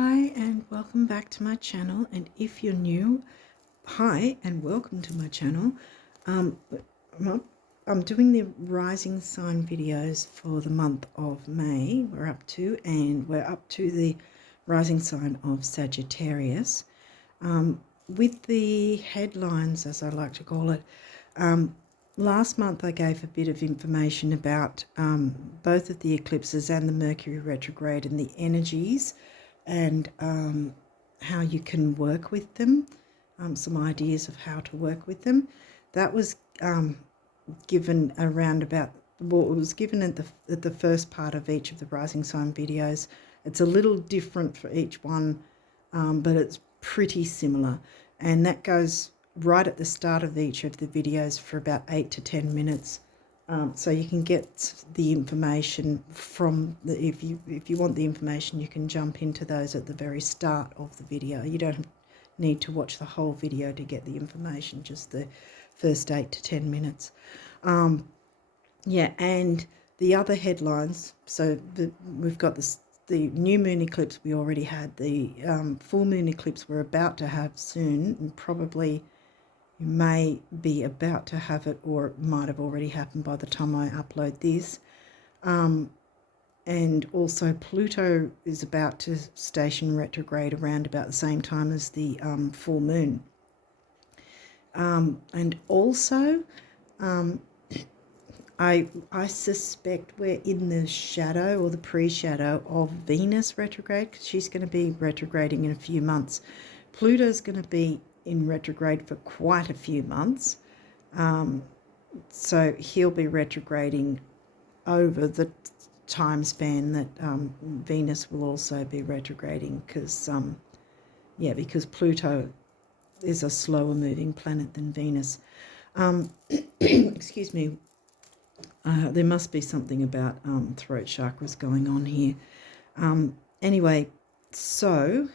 Hi and welcome back to my channel, and if you're new, hi and welcome to my channel. I'm doing the rising sign videos for the month of May. We're up to the rising sign of Sagittarius, with the headlines, as I like to call it. Last month I gave a bit of information about both of the eclipses and the Mercury retrograde and the energies, and how you can work with them, some ideas of how to work with them. That was given around about, well, it was given at the first part of each of the rising sign videos. It's a little different for each one, but it's pretty similar, and that goes right at the start of each of the videos for about 8 to 10 minutes. So you can get the information from if you want the information, you can jump into those at the very start of the video. You don't need to watch the whole video to get the information, just the first 8 to 10 minutes. Yeah, and the other headlines, so we've got the new moon eclipse we already had, the full moon eclipse we're about to have soon, and probably you may be about to have it, or it might have already happened by the time I upload this. And also Pluto is about to station retrograde around about the same time as the full moon. And also I suspect we're in the shadow or the pre-shadow of Venus retrograde, because she's going to be retrograding in a few months. Pluto's going to be in retrograde for quite a few months, so he'll be retrograding over the time span that Venus will also be retrograding, because because Pluto is a slower moving planet than Venus. Excuse me, there must be something about throat chakras going on here. Anyway, so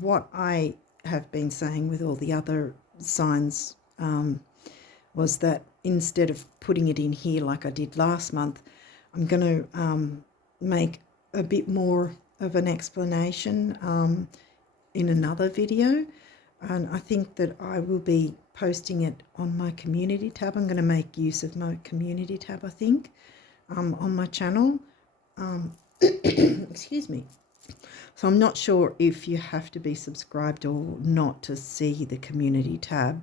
what I have been saying with all the other signs was that instead of putting it in here like I did last month, I'm going to make a bit more of an explanation in another video, and I think that I will be posting it on my community tab. I'm going to make use of my community tab, I think, on my channel. Excuse me. So I'm not sure if you have to be subscribed or not to see the community tab.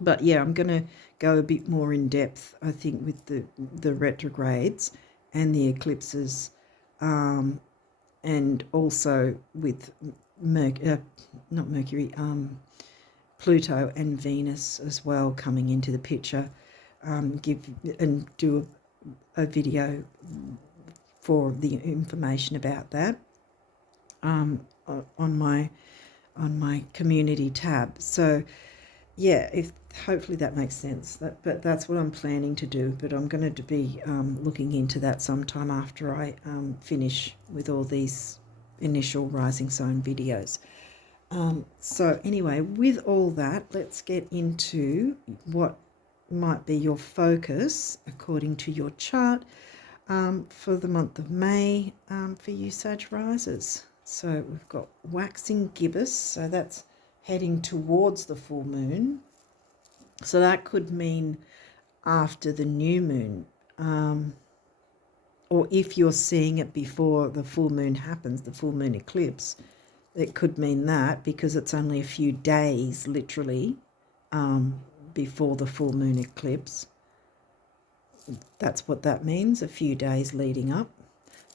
But yeah, I'm going to go a bit more in depth, I think, with the retrogrades and the eclipses, and also with Pluto and Venus as well coming into the picture. Do a video for the information about that on my community tab. So yeah, hopefully that makes sense. But that's what I'm planning to do. But I'm going to be looking into that sometime after I finish with all these initial rising sign videos. So anyway, with all that, let's get into what might be your focus according to your chart for the month of May for you Sag risers. So we've got waxing gibbous, so that's heading towards the full moon. So that could mean after the new moon, or if you're seeing it before the full moon happens, the full moon eclipse, it could mean that, because it's only a few days literally before the full moon eclipse. That's what that means, a few days leading up.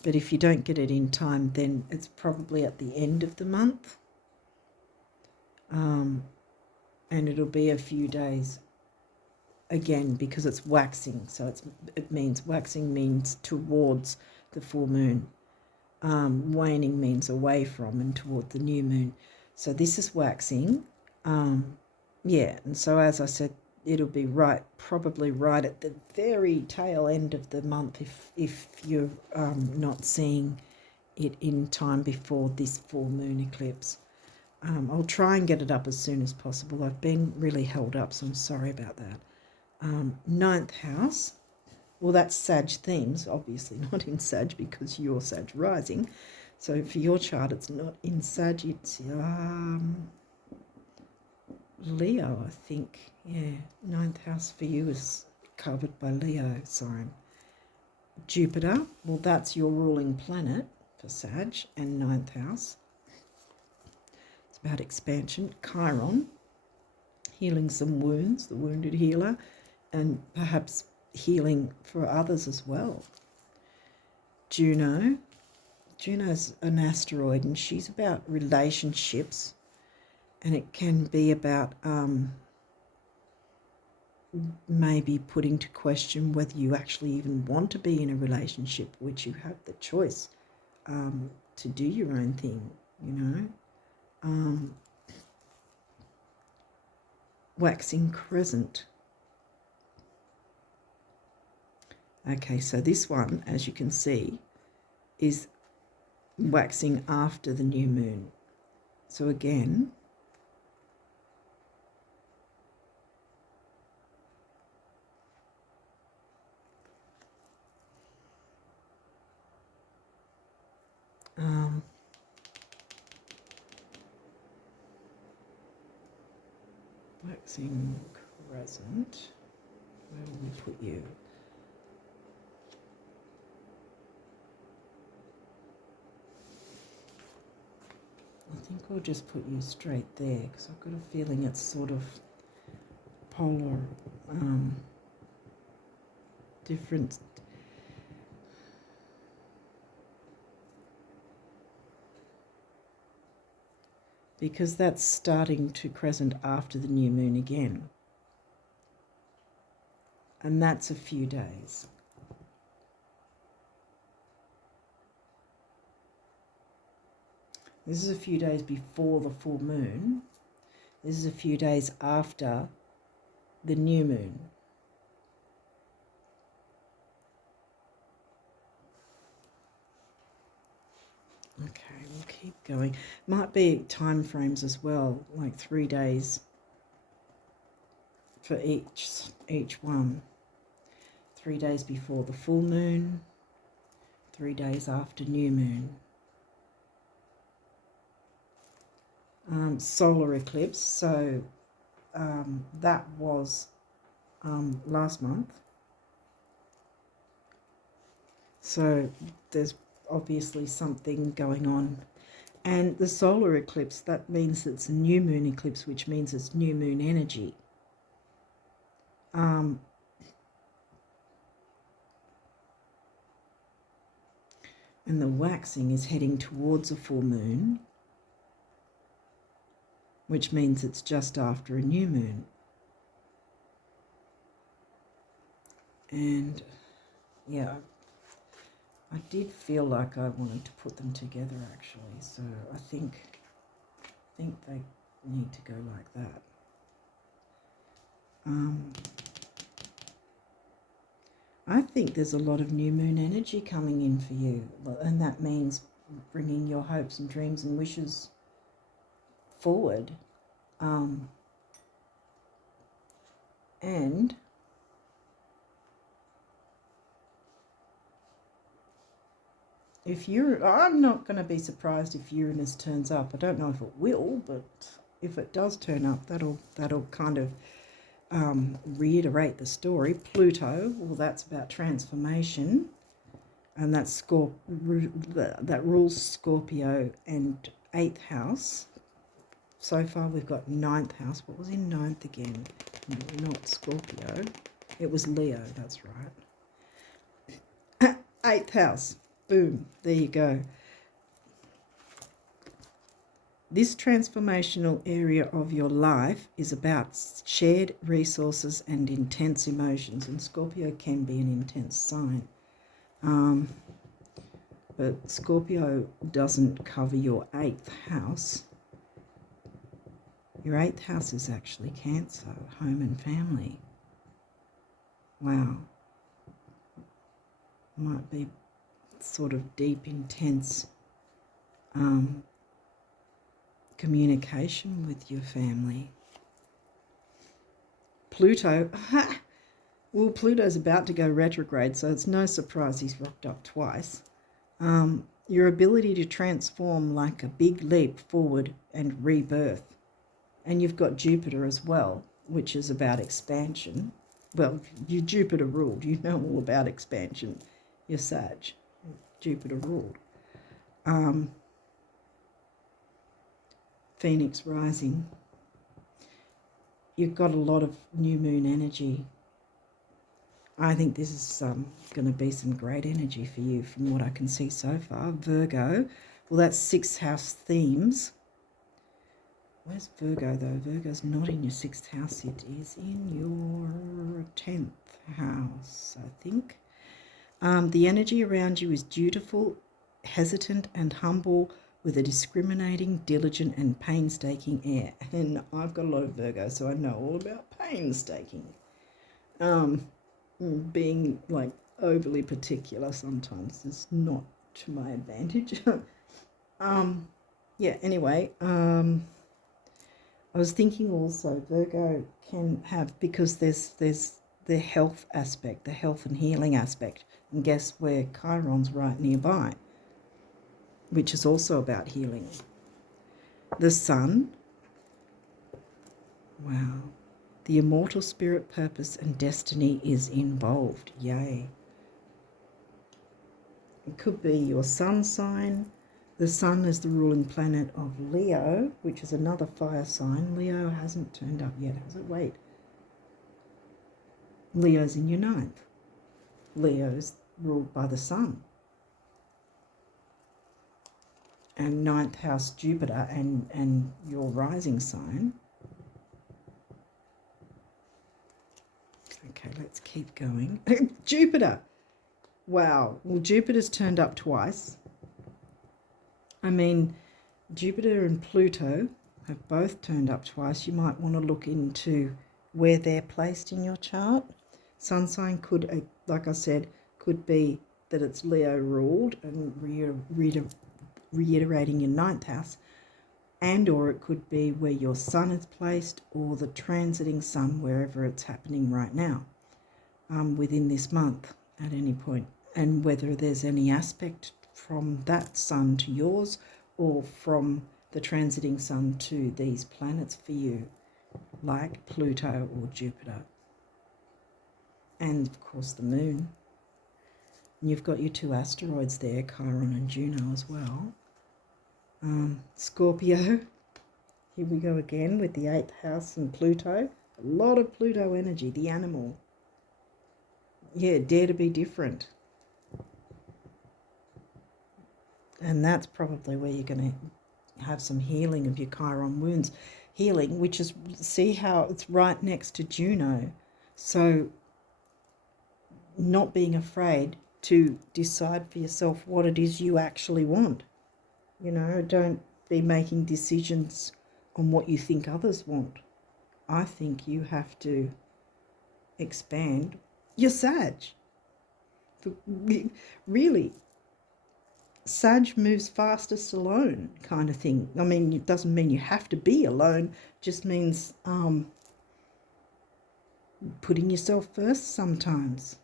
But if you don't get it in time, then it's probably at the end of the month. And it'll be a few days again, because it's waxing. So it means waxing means towards the full moon. Waning means away from and toward the new moon. So this is waxing. Yeah, and so as I said, it'll be probably right at the very tail end of the month if you're not seeing it in time before this full moon eclipse. I'll try and get it up as soon as possible. I've been really held up, so I'm sorry about that. Ninth house, well, that's Sag themes, obviously not in Sag because you're Sag rising. So for your chart, it's not in Sagittarius. Leo, I think. Yeah, 9th house for you is covered by Leo sign. Jupiter, well, that's your ruling planet for Sag and 9th house. It's about expansion. Chiron, healing some wounds, the wounded healer, and perhaps healing for others as well. Juno's an asteroid, and she's about relationships, and it can be about maybe putting to question whether you actually even want to be in a relationship, which you have the choice to do your own thing, you know. Waxing crescent. Okay, so this one, as you can see, is waxing after the new moon. So again, waxing crescent. Where will we put you? I think I'll just put you straight there because I've got a feeling it's sort of polar, different. Because that's starting to crescent after the new moon again. And that's a few days. This is a few days before the full moon. This is a few days after the new moon. Okay, we'll keep going. Might be time frames as well, like 3 days for each one. 3 days before the full moon, 3 days after new moon. Solar eclipse, so that was last month. So there's obviously something going on. And the solar eclipse, that means it's a new moon eclipse, which means it's new moon energy. And the waxing is heading towards a full moon, which means it's just after a new moon. And yeah, I did feel like I wanted to put them together actually, so I think they need to go like that. I think there's a lot of new moon energy coming in for you, and that means bringing your hopes and dreams and wishes forward. And if I'm not going to be surprised if Uranus turns up. I don't know if it will, but if it does turn up, that'll kind of reiterate the story. Pluto, well, that's about transformation, and that rules Scorpio and 8th house. So far we've got 9th house. What was in 9th again? No, not Scorpio. It was Leo, that's right. 8th house. Boom, there you go. This transformational area of your life is about shared resources and intense emotions, and Scorpio can be an intense sign. But Scorpio doesn't cover your 8th house. Your 8th house is actually Cancer, home and family. Wow. Might be sort of deep, intense communication with your family. Pluto, well, Pluto's about to go retrograde, so it's no surprise he's rocked up twice. your ability to transform like a big leap forward and rebirth. And you've got Jupiter as well, which is about expansion. Well, you Jupiter ruled. You know all about expansion. You're Sag. Jupiter ruled. Phoenix rising. You've got a lot of new moon energy. I think this is going to be some great energy for you from what I can see so far. Virgo. Well, that's 6th house themes. Where's Virgo, though? Virgo's not in your 6th house. It is in your 10th house, I think. The energy around you is dutiful, hesitant, and humble, with a discriminating, diligent, and painstaking air. And I've got a lot of Virgo, so I know all about painstaking. Being like overly particular sometimes is not to my advantage. Yeah, anyway, I was thinking also Virgo can have, because there's the health aspect, the health and healing aspect, and guess where Chiron's right nearby, which is also about healing. The Sun, wow, the immortal spirit, purpose, and destiny is involved. Yay. It could be your sun sign. The Sun is the ruling planet of Leo, which is another fire sign. Leo hasn't turned up yet, has it? Wait. Leo's in your 9th. Leo's ruled by the Sun. And 9th house Jupiter and your rising sign. Okay, let's keep going. Jupiter. Wow. Well, Jupiter's turned up twice. I mean, Jupiter and Pluto have both turned up twice. You might want to look into where they're placed in your chart. Sun sign could, like I said, could be that it's Leo ruled and reiterating your 9th house, and or it could be where your Sun is placed, or the transiting Sun wherever it's happening right now, within this month at any point, and whether there's any aspect from that Sun to yours, or from the transiting Sun to these planets for you, like Pluto or Jupiter. And of course the Moon. And you've got your 2 asteroids there, Chiron and Juno as well. Scorpio, here we go again with the 8th house and Pluto. A lot of Pluto energy, the animal. Yeah, dare to be different. And that's probably where you're going to have some healing of your Chiron wounds. Healing, which is, see how it's right next to Juno. So not being afraid to decide for yourself what it is you actually want. You know, don't be making decisions on what you think others want. I think you have to expand your Sag. Really, Sag moves fastest alone, kind of thing. I mean, it doesn't mean you have to be alone, just means putting yourself first sometimes.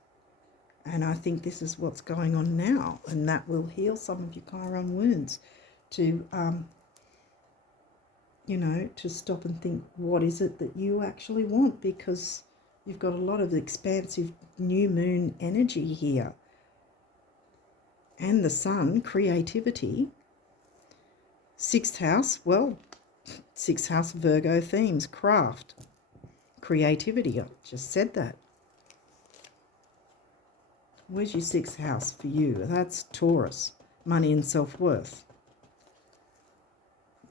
And I think this is what's going on now, and that will heal some of your Chiron wounds to, you know, to stop and think, what is it that you actually want? Because you've got a lot of expansive new moon energy here. And the Sun, creativity. 6th house, well, 6th house Virgo themes, craft, creativity. I just said that. Where's your 6th house for you? That's Taurus, money and self-worth.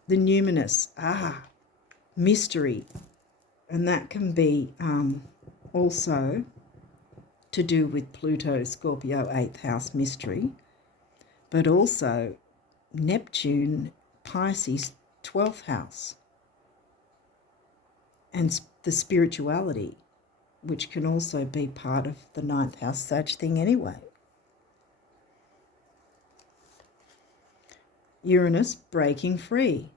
The numinous, mystery. And that can be also to do with Pluto, Scorpio, 8th house mystery. But also Neptune, Pisces, 12th house. And the spirituality, which can also be part of the 9th house Sag thing anyway. Uranus, breaking free.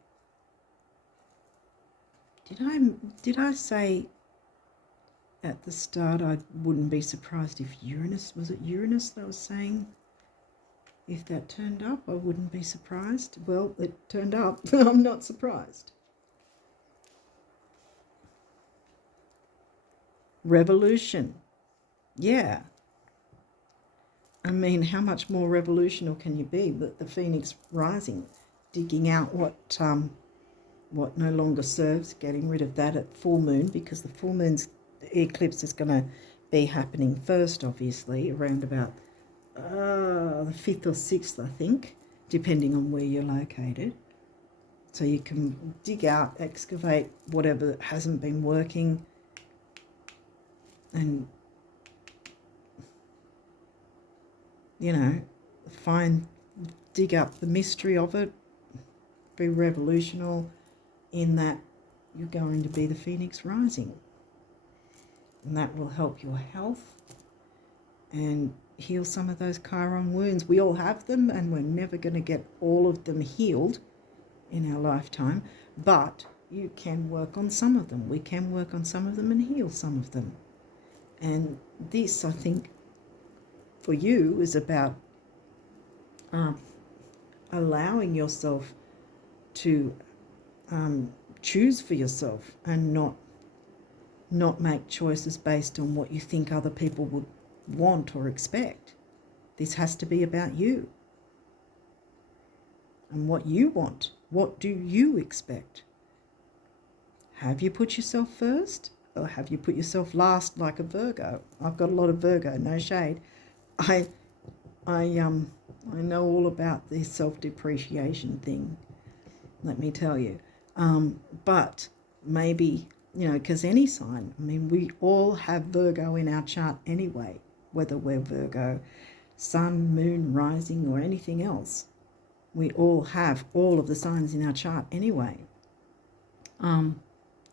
Did I say at the start I wouldn't be surprised if Uranus, was it Uranus that I was saying? If that turned up, I wouldn't be surprised. Well, it turned up. I'm not surprised. Revolution. Yeah. I mean, how much more revolutionary can you be? But the phoenix rising, digging out what no longer serves, getting rid of that at full moon, because the full moon's eclipse is going to be happening first, obviously, around about the 5th or 6th, I think, depending on where you're located. So you can dig out, excavate whatever hasn't been working, and, you know, dig up the mystery of it, be revolutionary in that you're going to be the phoenix rising. And that will help your health and heal some of those Chiron wounds. We all have them, and we're never going to get all of them healed in our lifetime, but you can work on some of them. We can work on some of them and heal some of them. And this, I think, for you is about allowing yourself to choose for yourself and not make choices based on what you think other people would want or expect. This has to be about you and what you want. What do you expect? Have you put yourself first, or have you put yourself last, like a Virgo? I've got a lot of Virgo, no shade. I know all about the self-depreciation thing, let me tell you. But maybe, because any sign, I mean, we all have Virgo in our chart anyway, whether we're Virgo, sun, moon, rising, or anything else. We all have all of the signs in our chart anyway.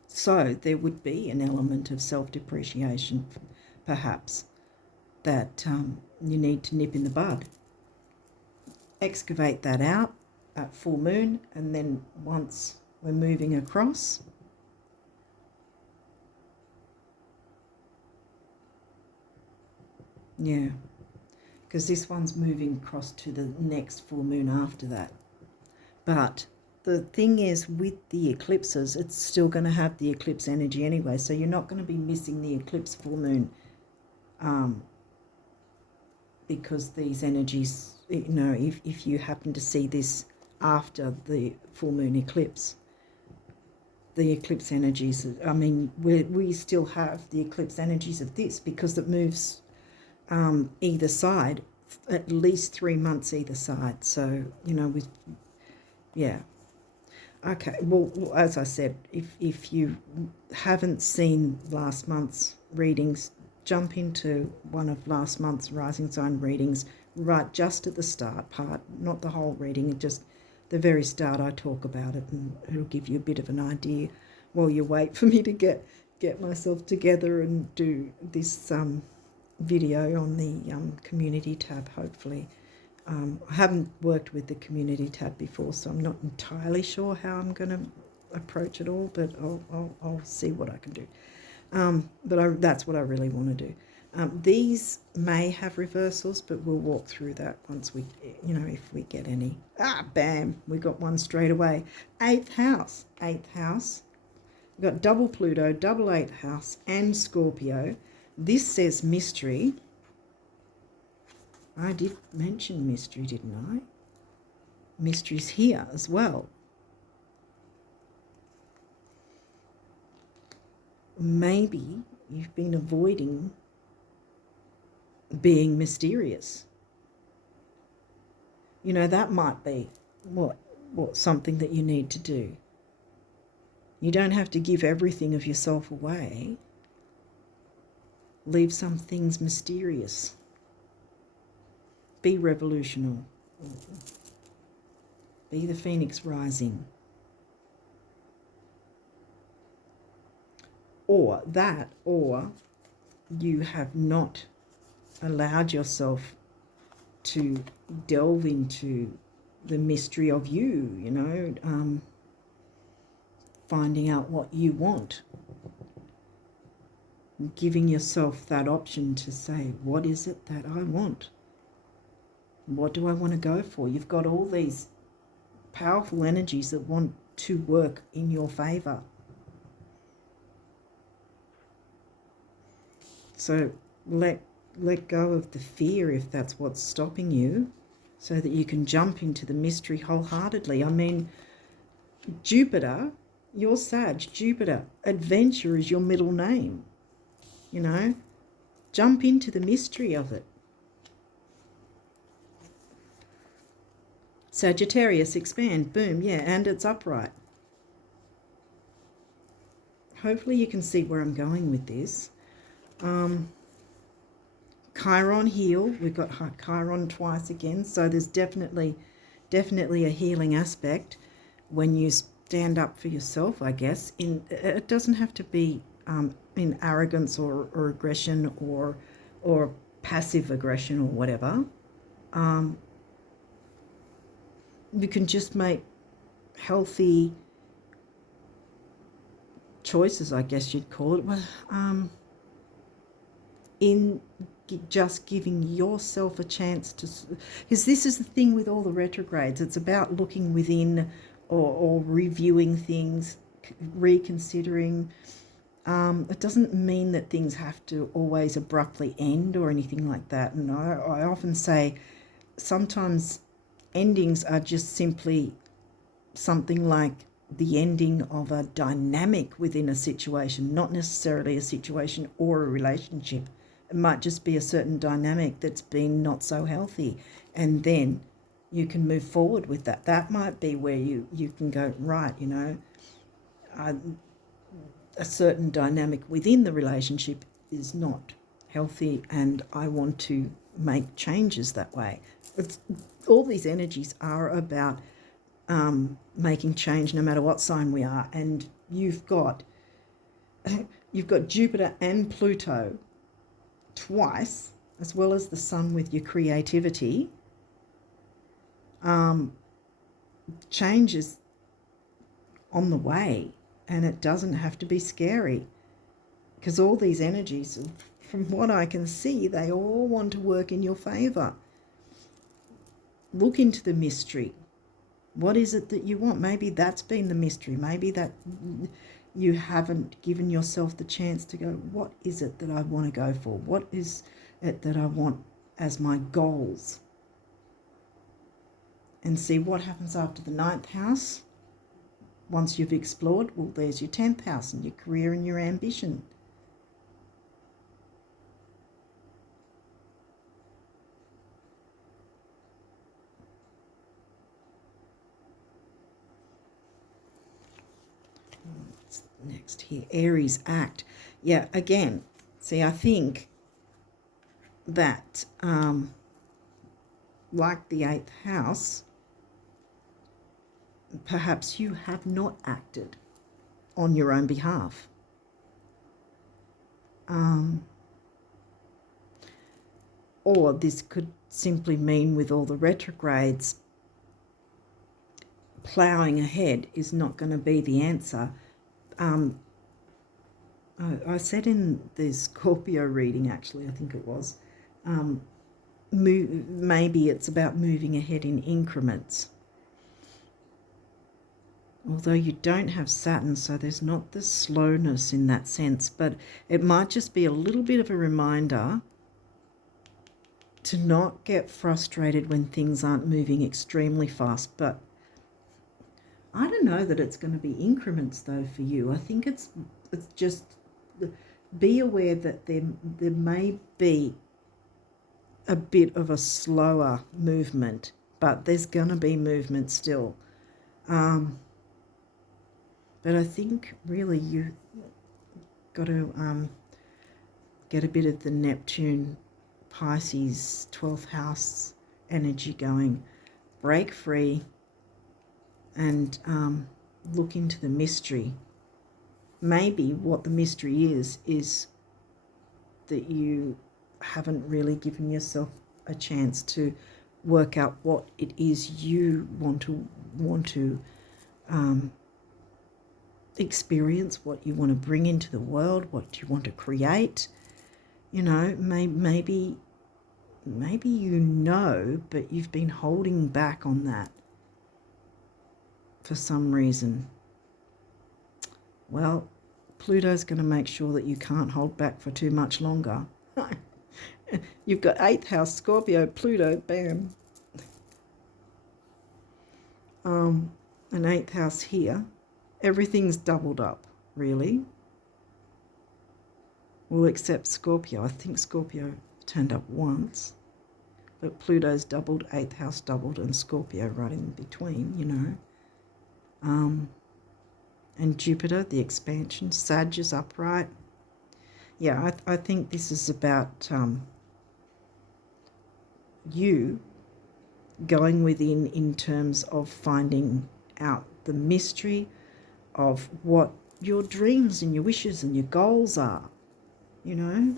So there would be an element of self-depreciation, perhaps, that you need to nip in the bud. Excavate that out at full moon, and then once we're moving across, yeah, because this one's moving across to the next full moon after that. But the thing is, with the eclipses, it's still going to have the eclipse energy anyway, so you're not going to be missing the eclipse full moon, because these energies, if you happen to see this after the full moon eclipse, the eclipse energies, I mean, we still have the eclipse energies of this, because it moves either side, at least 3 months either side. So, yeah. Okay, well, as I said, if you haven't seen last month's readings, jump into one of last month's rising sign readings, right just at the start part, not the whole reading, just the very start. I talk about it, and it'll give you a bit of an idea while you wait for me to get myself together and do this video on the community tab, hopefully. I haven't worked with the community tab before, so I'm not entirely sure how I'm going to approach it all, but I'll see what I can do. But that's what I really want to do. These may have reversals, but we'll walk through that once we, if we get any. Bam, we got one straight away. 8th house. We've got double Pluto, double 8th house, and Scorpio. This says mystery. I did mention mystery, didn't I? Mystery's here as well. Maybe you've been avoiding being mysterious. That might be what something that you need to do. You don't have to give everything of yourself away. Leave some things mysterious. Be revolutionary. Be the phoenix rising. Or you have not allowed yourself to delve into the mystery of you, finding out what you want. Giving yourself that option to say, what is it that I want? What do I want to go for? You've got all these powerful energies that want to work in your favor. So let go of the fear if that's what's stopping you, so that you can jump into the mystery wholeheartedly. I mean, Jupiter, you're Sag, Jupiter, adventure is your middle name, you know. Jump into the mystery of it. Sagittarius, expand, boom, yeah, and it's upright. Hopefully you can see where I'm going with this. Chiron, heal. We've got Chiron twice again, so there's definitely a healing aspect when you stand up for yourself, I guess. It doesn't have to be in arrogance or aggression or passive aggression or whatever. You can just make healthy choices, I guess you'd call it, in just giving yourself a chance to, because this is the thing with all the retrogrades, it's about looking within or reviewing things, reconsidering. It doesn't mean that things have to always abruptly end or anything like that. And I often say sometimes endings are just simply something like the ending of a dynamic within a situation, not necessarily a situation or a relationship. It might just be a certain dynamic that's been not so healthy, and then you can move forward with that. That might be where you can go, right, you know, a certain dynamic within the relationship is not healthy and I want to make changes that way. All these energies are about making change no matter what sign we are. And you've got Jupiter and Pluto twice, as well as the Sun with your creativity. Change is on the way, and it doesn't have to be scary, because all these energies, from what I can see, they all want to work in your favor. Look into the mystery. What is it that you want? Maybe that's been the mystery. Maybe that you haven't given yourself the chance to go, what is it that I want to go for? What is it that I want as my goals? And see what happens after the 9th house. Once you've explored, well, there's your 10th house and your career and your ambition. Next here, Aries, act. Yeah, again, see, I think that like the 8th house, perhaps you have not acted on your own behalf. Or this could simply mean, with all the retrogrades, ploughing ahead is not going to be the answer. I said in the Scorpio reading, actually, I think it was, maybe it's about moving ahead in increments. Although you don't have Saturn, so there's not the slowness in that sense, but it might just be a little bit of a reminder to not get frustrated when things aren't moving extremely fast. But I don't know that it's going to be increments, though, for you. I think it's just be aware that there may be a bit of a slower movement, but there's going to be movement still. But I think really you got to get a bit of the Neptune, Pisces, 12th house energy going. Break free and look into the mystery. Maybe what the mystery is that you haven't really given yourself a chance to work out what it is you want to experience, what you want to bring into the world, what you want to create. You know, maybe maybe you know, but you've been holding back on that for some reason. Well, Pluto's going to make sure that you can't hold back for too much longer. You've got 8th house, Scorpio, Pluto, bam. An 8th house here. Everything's doubled up, really. Well, except Scorpio. I think Scorpio turned up once. But Pluto's doubled, 8th house doubled, and Scorpio right in between, you know. And Jupiter, the expansion. Sag is upright. Yeah, I think this is about you going within in terms of finding out the mystery of what your dreams and your wishes and your goals are, you know.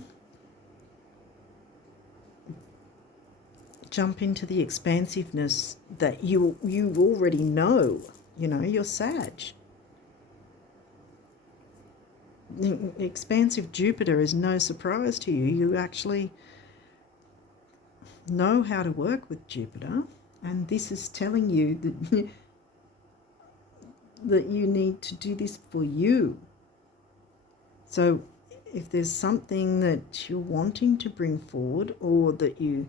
Jump into the expansiveness that you already know, you know, you're Sag. The expansive Jupiter is no surprise to you. You actually know how to work with Jupiter, and this is telling you that that you need to do this for you. So if there's something that you're wanting to bring forward, or that you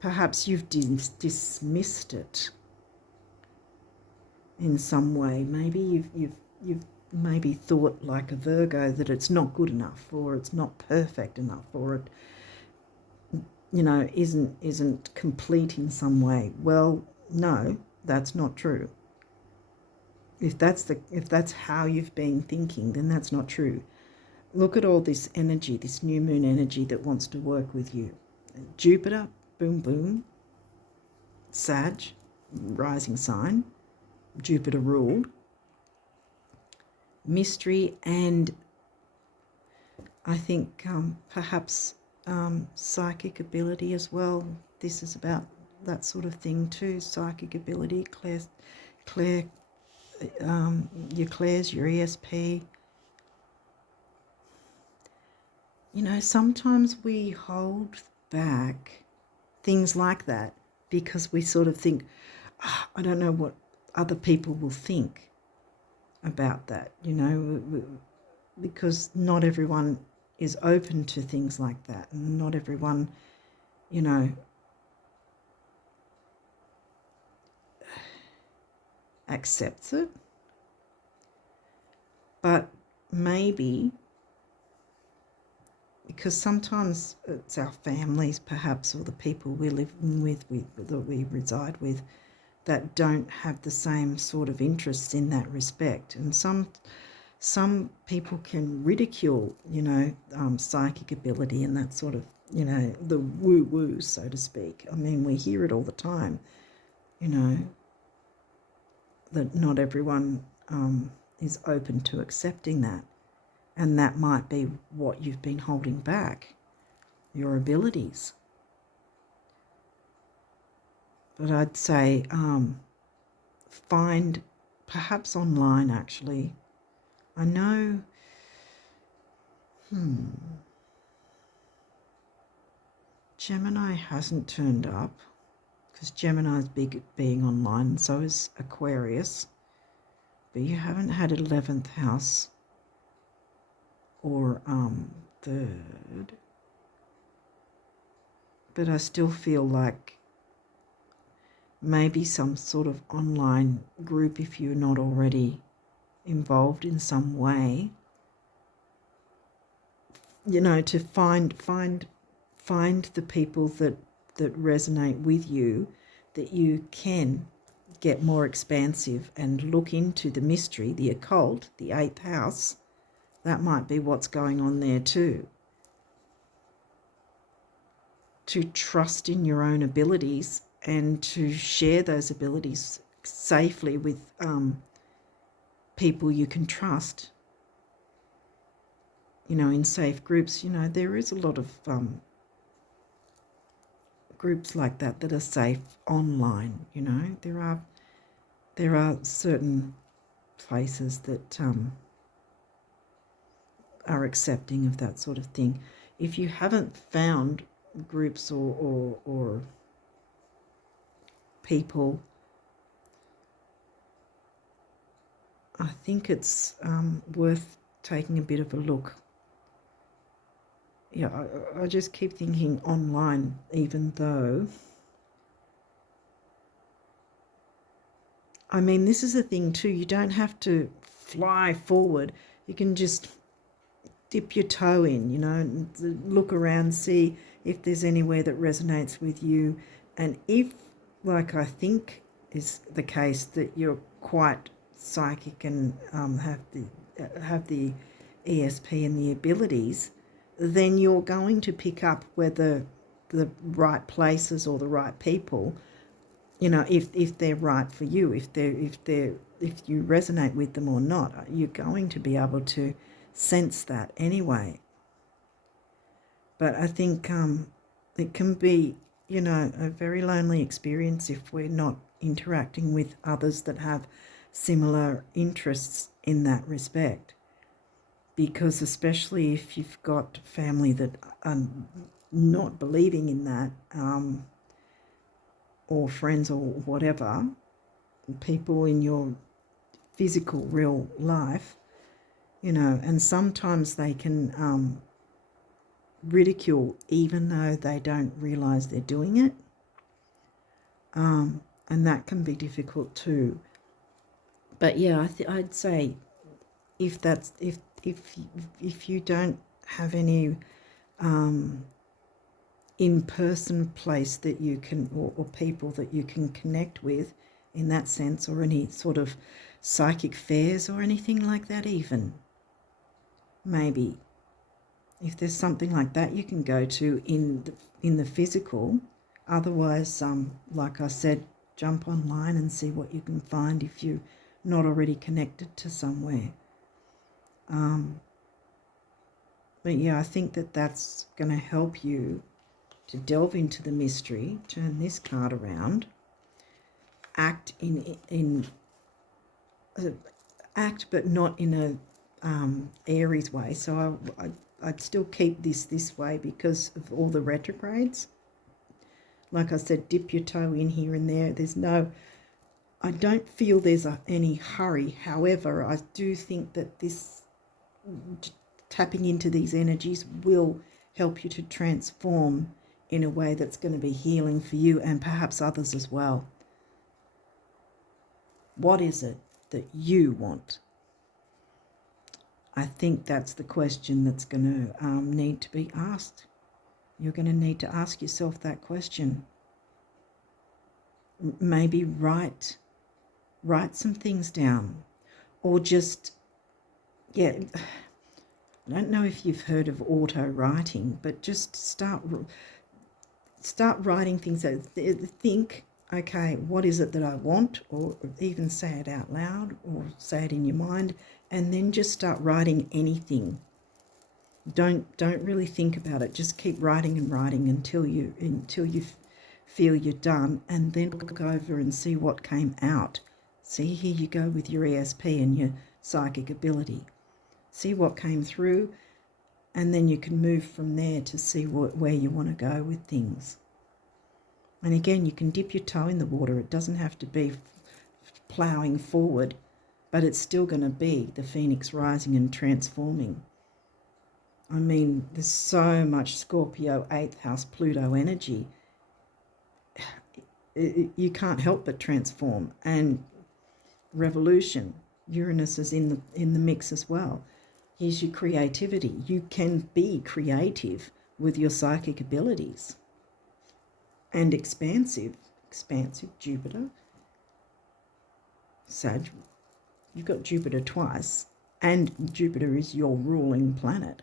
perhaps you've dismissed it in some way, maybe you've maybe thought like a Virgo that it's not good enough, or it's not perfect enough, or it, you know, isn't complete in some way. Well, no, that's not true. If that's how you've been thinking, then that's not true. Look at all this energy, this new moon energy that wants to work with you. Jupiter, boom, boom. Sag, rising sign. Jupiter ruled. Mystery, and I think perhaps psychic ability as well. This is about that sort of thing too. Psychic ability, your clairs, your ESP. You know, sometimes we hold back things like that because we sort of think, oh, I don't know what other people will think about that, you know, because not everyone is open to things like that, and not everyone, you know, accepts it. But maybe because sometimes it's our families perhaps, or the people we live with, that we reside with, that don't have the same sort of interests in that respect. And some people can ridicule, you know, psychic ability and that sort of, you know, the woo-woo, so to speak. I mean, we hear it all the time, you know, that not everyone is open to accepting that. And that might be what you've been holding back, your abilities. But I'd say find, perhaps online actually, I know, Gemini hasn't turned up, because Gemini is big at being online, and so is Aquarius. But you haven't had 11th house or 3rd. But I still feel like maybe some sort of online group, if you're not already involved in some way, you know, to find the people that resonate with you, that you can get more expansive and look into the mystery, the occult, the 8th house. That might be what's going on there too. To trust in your own abilities and to share those abilities safely with people you can trust, you know, in safe groups. You know, there is a lot of groups like that are safe online, you know. There are certain places that are accepting of that sort of thing. If you haven't found groups or people, I think it's worth taking a bit of a look. Yeah, I just keep thinking online, even though, I mean, this is the thing too, you don't have to fly forward. You can just dip your toe in, you know, and look around, see if there's anywhere that resonates with you. And if, like I think is the case, that you're quite psychic and have the ESP and the abilities, then you're going to pick up whether the right places or the right people, you know, if they're right for you, if you resonate with them or not, you're going to be able to sense that anyway. But I think it can be, you know, a very lonely experience if we're not interacting with others that have similar interests in that respect. Because especially if you've got family that are not believing in that, or friends or whatever, people in your physical real life, you know, and sometimes they can ridicule even though they don't realise they're doing it, and that can be difficult too. But yeah, I'd say if you don't have any in-person place that you can, or people that you can connect with in that sense, or any sort of psychic fairs or anything like that, even maybe if there's something like that you can go to in the physical. Otherwise, like I said, jump online and see what you can find if you're not already connected to somewhere. But yeah, I think that that's going to help you to delve into the mystery, turn this card around, act act but not in a Aries way. So I'd still keep this way because of all the retrogrades. Like I said, dip your toe in here and there. I don't feel there's any hurry. However, I do think that this tapping into these energies will help you to transform in a way that's going to be healing for you and perhaps others as well. What is it that you want? I think that's the question that's going to need to be asked. You're going to need to ask yourself that question. Maybe write some things down, or just, yeah, I don't know if you've heard of auto writing, but just start writing things out. Think, okay, what is it that I want? Or even say it out loud or say it in your mind, and then just start writing anything. Don't really think about it. Just keep writing and writing until you feel you're done, and then look over and see what came out. See, here you go with your ESP and your psychic ability. See what came through, and then you can move from there to see where you want to go with things. And again, you can dip your toe in the water. It doesn't have to be ploughing forward, but it's still going to be the phoenix rising and transforming. I mean, there's so much Scorpio 8th house Pluto energy. You can't help but transform. And revolution, Uranus is in the mix as well. Here's your creativity. You can be creative with your psychic abilities. And expansive Jupiter. Sag, you've got Jupiter twice, and Jupiter is your ruling planet.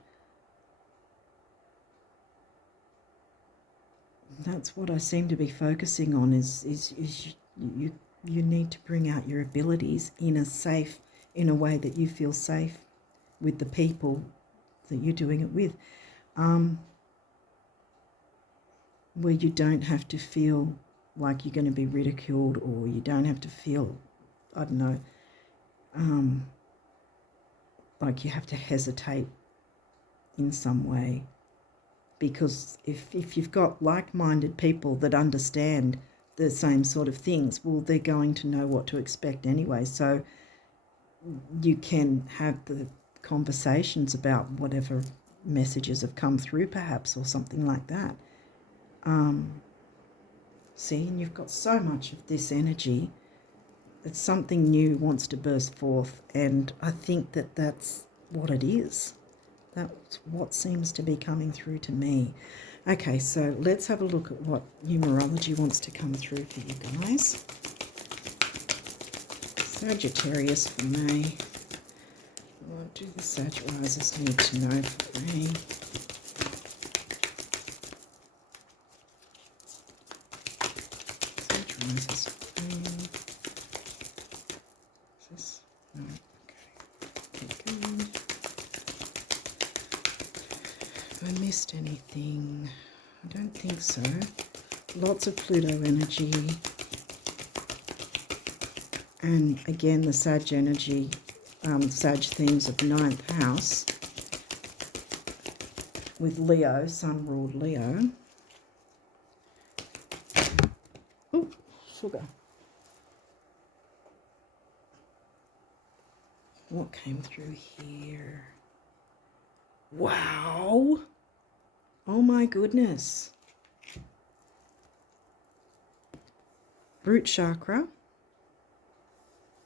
That's what I seem to be focusing on, is you need to bring out your abilities in a way that you feel safe with the people that you're doing it with, where you don't have to feel like you're going to be ridiculed, or you don't have to feel, I don't know, like you have to hesitate in some way, because if you've got like-minded people that understand the same sort of things, well, they're going to know what to expect anyway. So you can have the conversations about whatever messages have come through, perhaps, or something like that. See, and you've got so much of this energy that something new wants to burst forth, and I think that that's what it is. That's what seems to be coming through to me. Okay, so let's have a look at what numerology wants to come through for you guys. Sagittarius for May. What do the Sag risers need to know for May? Sag risers for May. Is this? No. Okay. Good. Have I missed anything? I don't think so. Lots of Pluto energy. And again, the Sag energy, Sag themes of the 9th house with Leo, Sun ruled Leo. Oh, sugar. What came through here? Wow. Oh my goodness. Root chakra,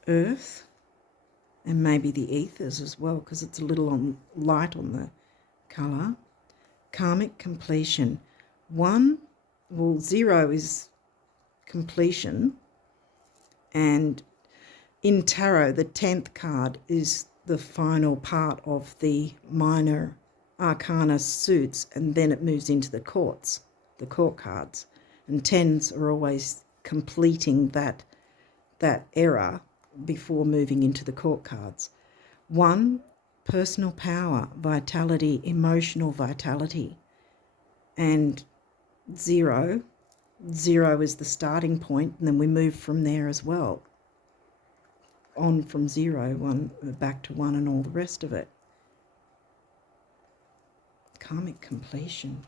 earth, and maybe the ethers as well, because it's a little light on the colour. Karmic completion. 0 is completion, and in tarot, the 10th card is the final part of the minor arcana suits, and then it moves into the courts, the court cards. And 10s are always completing that era before moving into the court cards. 1, personal power, vitality, emotional vitality. And 0 is the starting point, and then we move from there as well. On from 0, 1, back to 1, and all the rest of it. Karmic completion.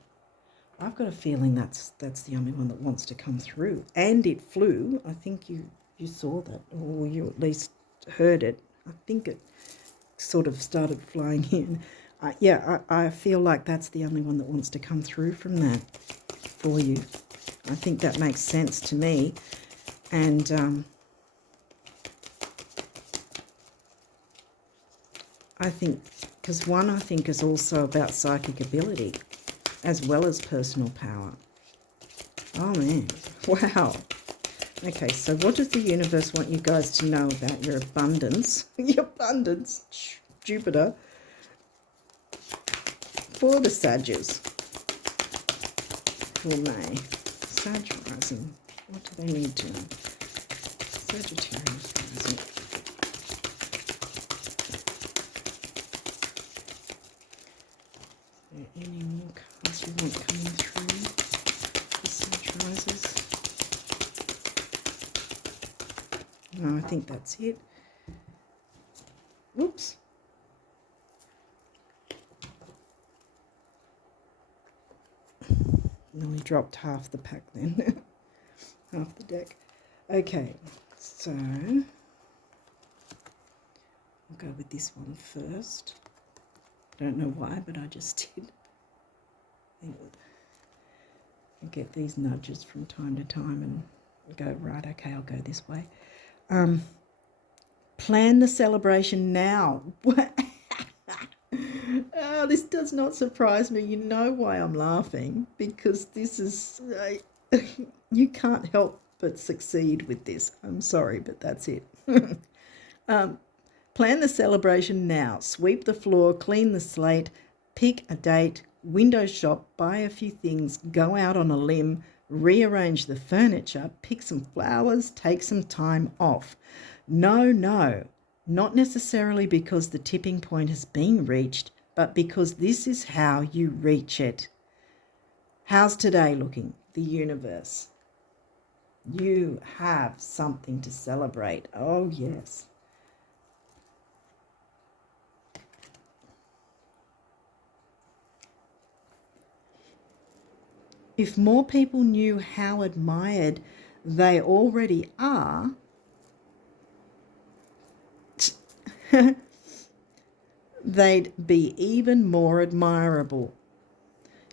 I've got a feeling that's the only one that wants to come through. And it flew. I think you saw that, or you at least heard it. I think it sort of started flying in. I feel like that's the only one that wants to come through from that for you. I think that makes sense to me. And I think, because 1, I think, is also about psychic ability as well as personal power. Oh, man. Wow. Okay, so what does the universe want you guys to know about your abundance? Your abundance, Jupiter, for the Sages for May. Sag rising. What do they need to know? Sagittarius rising. Are there any more cards you want coming through for Sag risers? No, I think that's it. Whoops. Nearly dropped half the pack then. Half the deck. Okay, so I'll go with this one first. Don't know why, but I just did. I get these nudges from time to time and go, right, okay, I'll go this way. Plan the celebration now. Oh, this does not surprise me. You know why I'm laughing, because this is, you can't help but succeed with this. I'm sorry, but that's it. Plan the celebration now. Sweep the floor, clean the slate, pick a date, window shop, buy a few things, go out on a limb, rearrange the furniture, pick some flowers, take some time off. No, not necessarily because the tipping point has been reached, but because this is how you reach it. How's today looking? The universe. You have something to celebrate. Oh, yes. if more people knew how admired they already are, they'd be even more admirable.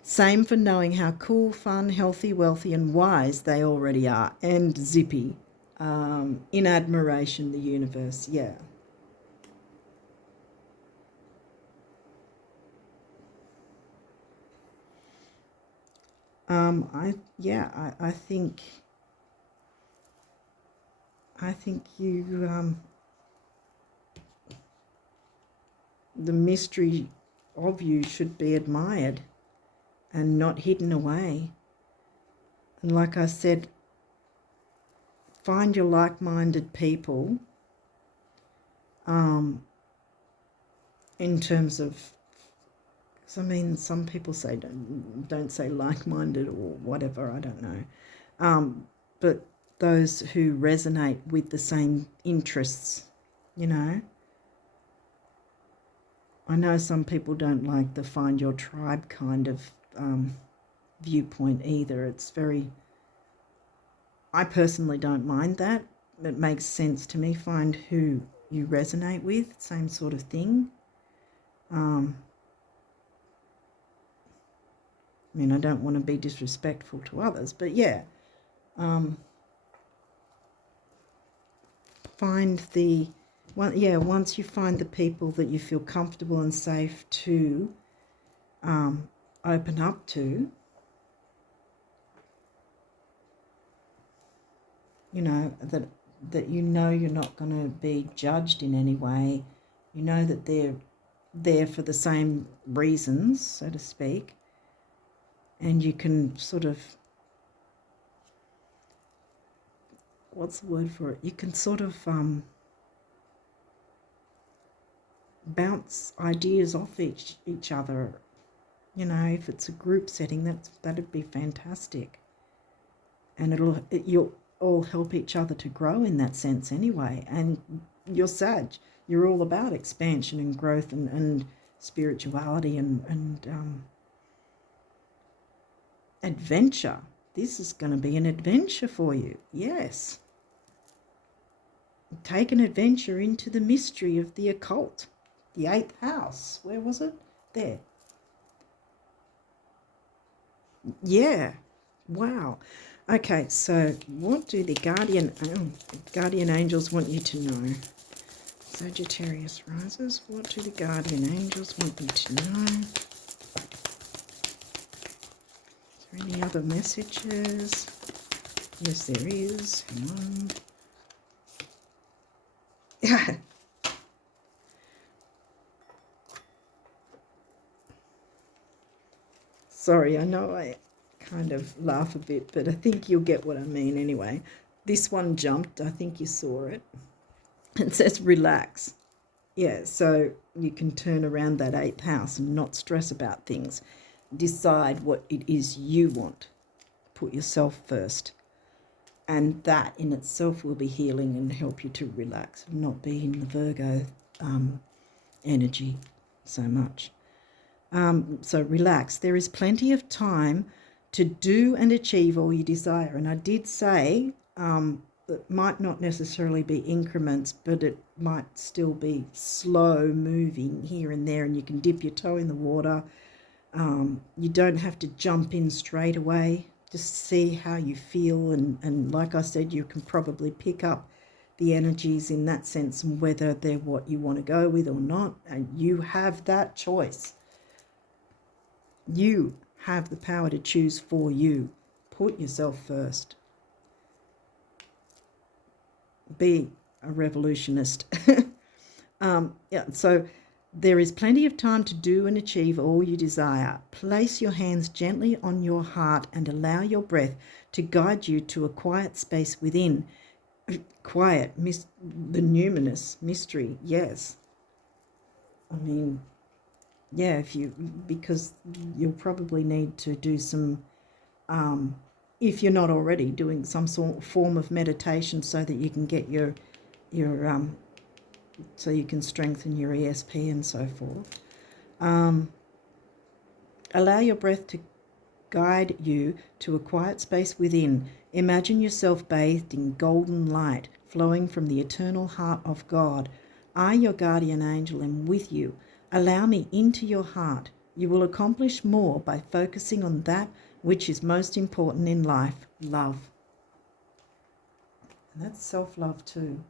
Same for knowing how cool, fun, healthy, wealthy, and wise they already are, and zippy. In admiration, the universe, yeah. I think you the mystery of you should be admired and not hidden away. And like I said, find your like-minded people in terms of, because I mean, some people say don't say like-minded or whatever, I don't know. But those who resonate with the same interests, you know. I know some people don't like the find your tribe kind of viewpoint either. It's very, I personally don't mind that. It makes sense to me. Find who you resonate with, same sort of thing. I mean, I don't want to be disrespectful to others, but yeah. Find the once you find the people that you feel comfortable and safe to open up to, you know, that you know you're not going to be judged in any way, you know that they're there for the same reasons, so to speak, and you can sort of, what's the word for it, you can sort of bounce ideas off each other. You know, if it's a group setting, that'd be fantastic, and you'll all help each other to grow in that sense anyway. And you're Sag, you're all about expansion and growth and spirituality and adventure. This is going to be an adventure for you. Yes, take an adventure into the mystery of the occult. The 8th house, where was it? There. Yeah, wow. Okay, so what do the guardian angels want you to know? Sagittarius rises, what do the guardian angels want you to know? Is there any other messages? Yes, there is. Hang on. Yeah. Sorry, I know I kind of laugh a bit, but I think you'll get what I mean anyway. This one jumped. I think you saw it. It says relax. Yeah, so you can turn around that 8th house and not stress about things. Decide what it is you want. Put yourself first. And that in itself will be healing and help you to relax and not be in the Virgo energy so much. So relax. There is plenty of time to do and achieve all you desire. And I did say it might not necessarily be increments, but it might still be slow moving here and there, and you can dip your toe in the water. You don't have to jump in straight away. Just see how you feel. And like I said, you can probably pick up the energies in that sense and whether they're what you want to go with or not. And you have that choice. You have the power to choose for you. Put yourself first. Be a revolutionist. So there is plenty of time to do and achieve all you desire. Place your hands gently on your heart and allow your breath to guide you to a quiet space within. Quiet, the numinous mystery, yes. I mean, yeah, because you'll probably need to do some, if you're not already doing some sort of form of meditation so that you can get your so you can strengthen your ESP and so forth. Allow your breath to guide you to a quiet space within. Imagine yourself bathed in golden light flowing from the eternal heart of God. I, your guardian angel, am with you. Allow me into your heart. You will accomplish more by focusing on that which is most important in life, love. And that's self-love too.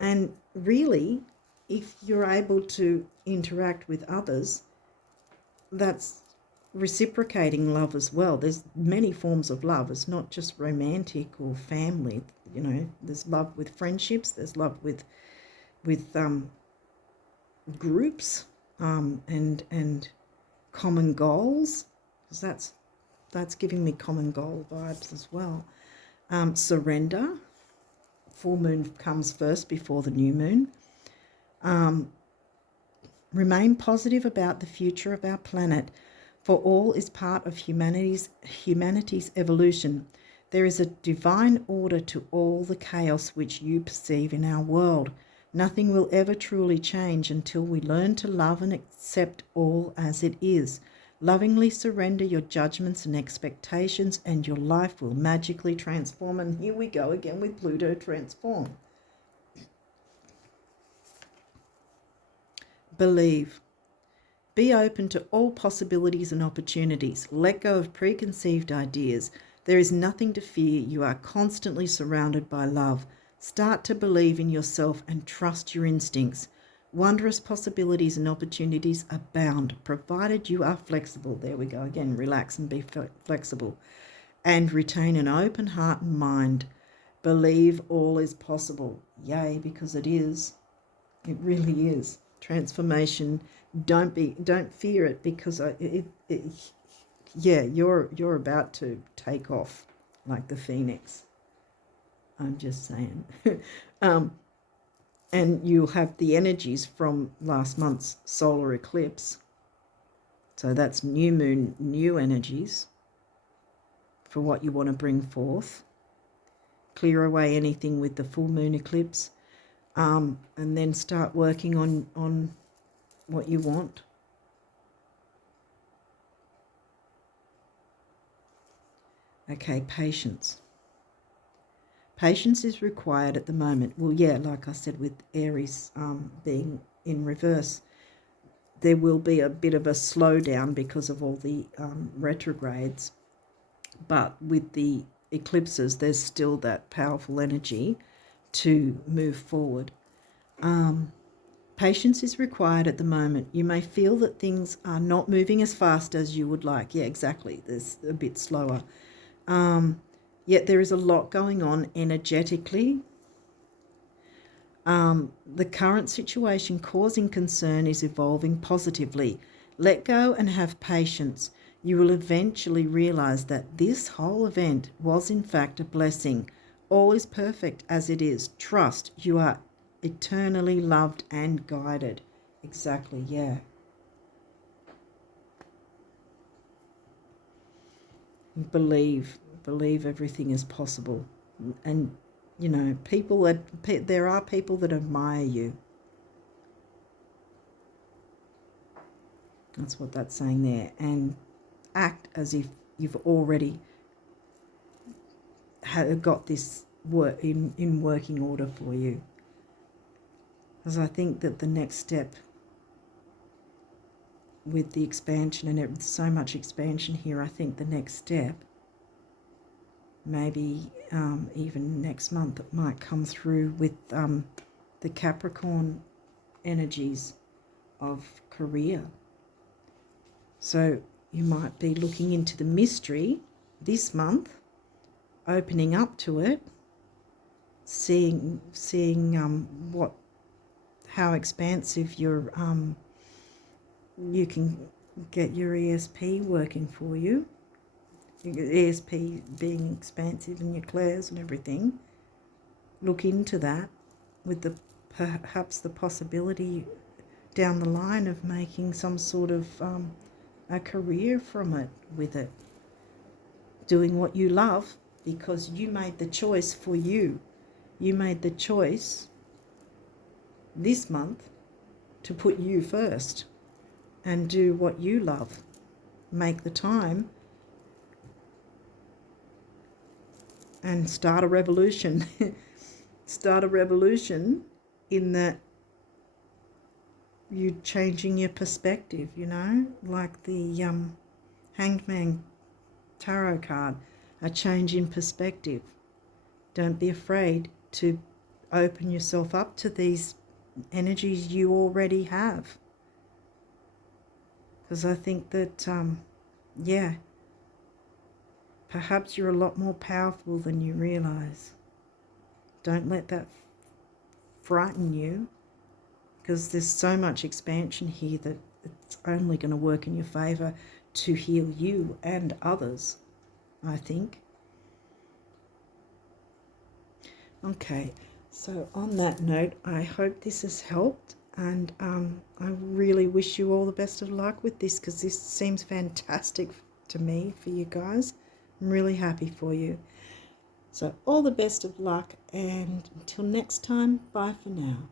And really, if you're able to interact with others, that's reciprocating love as well. There's many forms of love. It's not just romantic or family. You know, there's love with friendships. There's love with groups and common goals. Because that's giving me common goal vibes as well. Surrender. Full moon comes first before the new moon. Remain positive about the future of our planet, for all is part of humanity's evolution. There is a divine order to all the chaos which you perceive in our world. Nothing will ever truly change until we learn to love and accept all as it is. Lovingly surrender your judgments and expectations, and your life will magically transform. And here we go again with Pluto transform. Believe. Be open to all possibilities and opportunities. Let go of preconceived ideas. There is nothing to fear. You are constantly surrounded by love. Start to believe in yourself and trust your instincts. Wondrous possibilities and opportunities abound, provided you are flexible. There we go again. Relax and be flexible. And retain an open heart and mind. Believe all is possible. Yay, because it is. It really is. Transformation. Don't fear it, because you're about to take off like the phoenix. I'm just saying. And you'll have the energies from last month's solar eclipse. So that's new moon, new energies for what you want to bring forth. Clear away anything with the full moon eclipse, and then start working on what you want. Okay, patience. Patience is required at the moment. Well, yeah, like I said, with Aries being in reverse, there will be a bit of a slowdown because of all the retrogrades. But with the eclipses, there's still that powerful energy to move forward. Patience is required at the moment. You may feel that things are not moving as fast as you would like. Yeah, exactly. There's a bit slower. Yet there is a lot going on energetically. The current situation causing concern is evolving positively. Let go and have patience. You will eventually realize that this whole event was in fact a blessing. All is perfect as it is. Trust. You are eternally loved and guided. Exactly, yeah. Believe everything is possible. And you know, there are people that admire you. That's what that's saying there. And act as if you've already got this work in working order for you. Because I think that the next step with the expansion, and so much expansion here, I think the next step, maybe even next month, it might come through with the Capricorn energies of career. So you might be looking into the mystery this month, opening up to it, seeing how expansive you can get your ESP working for you. ESP being expansive and your clairs and everything. Look into that with perhaps the possibility down the line of making some sort of a career from it, with it. Doing what you love, because you made the choice for you. You made the choice this month to put you first and do what you love. make the time and start a revolution. Start a revolution in that you're changing your perspective, you know, like the Hanged Man tarot card, a change in perspective. Don't be afraid to open yourself up to these energies you already have. Because I think that, yeah, perhaps you're a lot more powerful than you realize. Don't let that frighten you, because there's so much expansion here that it's only going to work in your favor to heal you and others, I think. Okay, so on that note, I hope this has helped, and I really wish you all the best of luck with this, because this seems fantastic to me for you guys. I'm really happy for you. So all the best of luck, and until next time, bye for now.